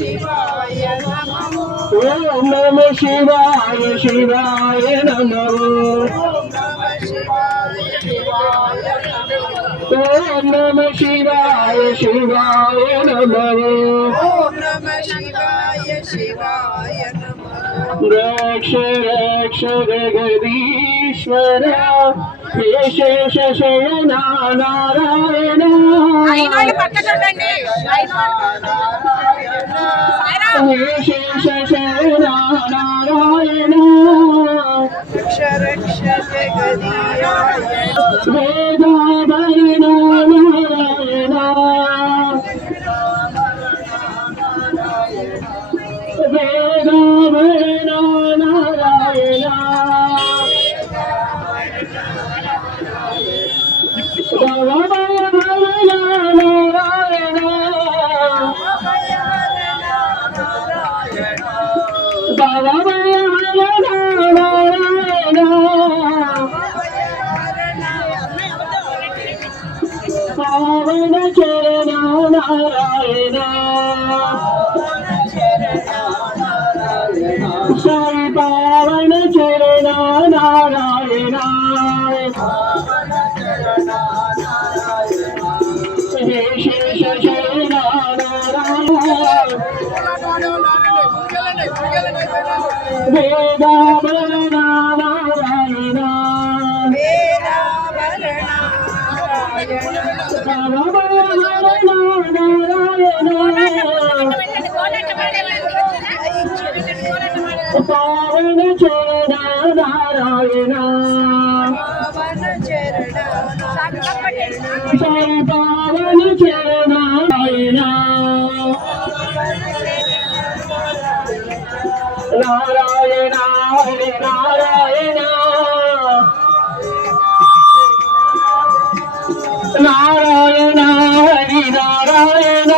शिवाय नमो ओम नमः शिवाय शिवाय नमो ओम नमः शिवाय शिवाय नमो ओम नमः शिवाय शिवाय नमो ओम नमः शिवाय शिवाय नमो रक्ष रक्ष जगदीश्वर हे शेष शयना नारायण हे शेष शयना नारायण रक्ष रक्ष जगदीयाय वेदाभरण नारायण वेदाभरण नारायण बाबा पावन चरण नारायण साई पावन चरण नारायण हे शेष शयन नारायण वेदाभरण नारायण पावन चरण नारायण साई पावन चरण नारायण नारायण हरे नारायण नारायण हरि नारायण